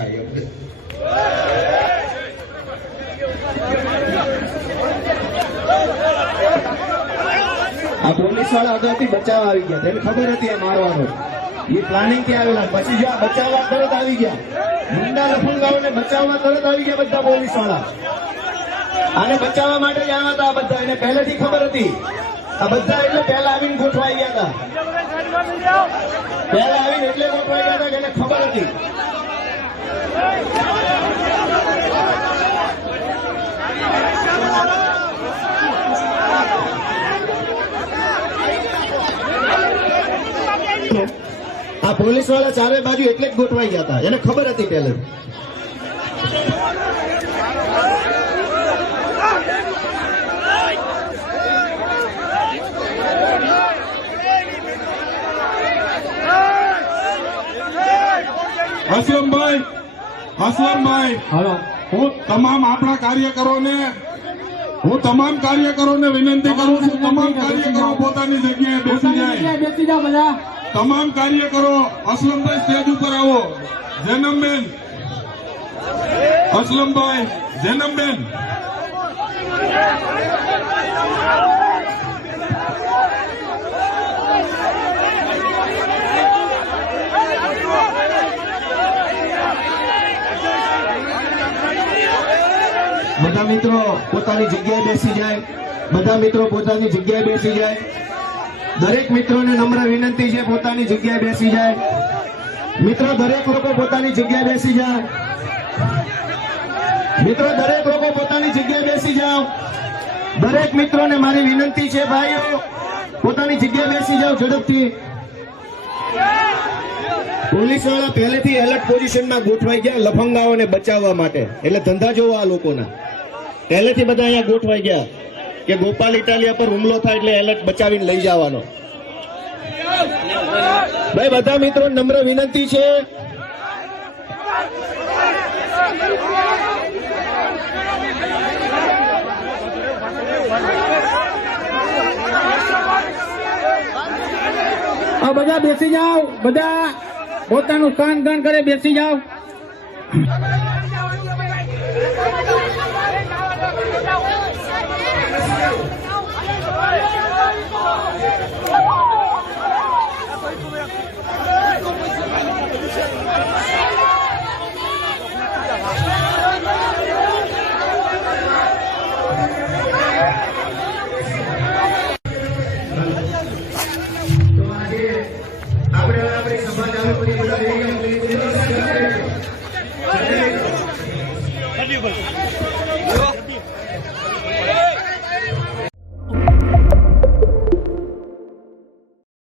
આ પોલીસ વાળા અગાઉથી બચાવવા આવી ગયા, તેને ખબર હતી આ મારવાનો, એ પ્લાનિંગ થી આવેલા. પછી જો બચાવવા તરત આવી ગયા, મુંડા લફંગાઓને બચાવવા તરત આવી ગયા બધા પોલીસ વાળા. આને બચાવવા માટે જ આવ્યા હતા બધા, એને પહેલેથી ખબર હતી. આ બધા એટલે પહેલા આવીને ગોઠવાઈ ગયા હતા, પહેલા આવીને એટલે ગોઠવાઈ ગયા હતા કે એને ખબર હતી. આ પોલીસ વાળા ચારે બાજુ એટલે જ ગોઠવાઈ ગયા હતા, એને ખબર હતી પહેલે. અસલમભાઈ, હું તમામ આપણા કાર્યકરોને વિનંતી કરું છું, તમામ કાર્યકરો પોતાની જગ્યાએ બેસી જાય. તમામ કાર્યકરો, અસલમભાઈ સ્ટેજ ઉપર આવો. જેનમબેન, અસલમભાઈ, જેનમબેન, બધા મિત્રો પોતાની જગ્યાએ બેસી જાય, બધા મિત્રો પોતાની જગ્યાએ બેસી જાય. દરેક મિત્રોને નમ્ર વિનંતી છે, પોતાની જગ્યાએ બેસી જાય. મિત્રો દરેક લોકો પોતાની જગ્યાએ બેસી જાય. મિત્રો દરેક લોકો પોતાની જગ્યાએ બેસી જાઓ. દરેક મિત્રોને મારી વિનંતી છે, ભાઈઓ પોતાની જગ્યાએ બેસી જાઓ ઝડપથી. પોલીસ વાળા પહેલેથી એલર્ટ પોઝિશનમાં ગોઠવાઈ ગયા લફંગાઓને બચાવવા માટે. એટલે ધંધા જોવા આ લોકોના પહેલેથી બધા અહીંયા ગોઠવાઈ ગયા કે ગોપાલ ઇટાલિયા પર હુમલો થાય એટલે એલર્ટ બચાવીને લઈ જવાનો. ભાઈ બધા મિત્રો નમ્ર વિનંતી છે, બધા બેસી જાઓ, બધા પોતાનું સ્થાન ગ્રહણ કરે, બેસી જાઓ. આપણે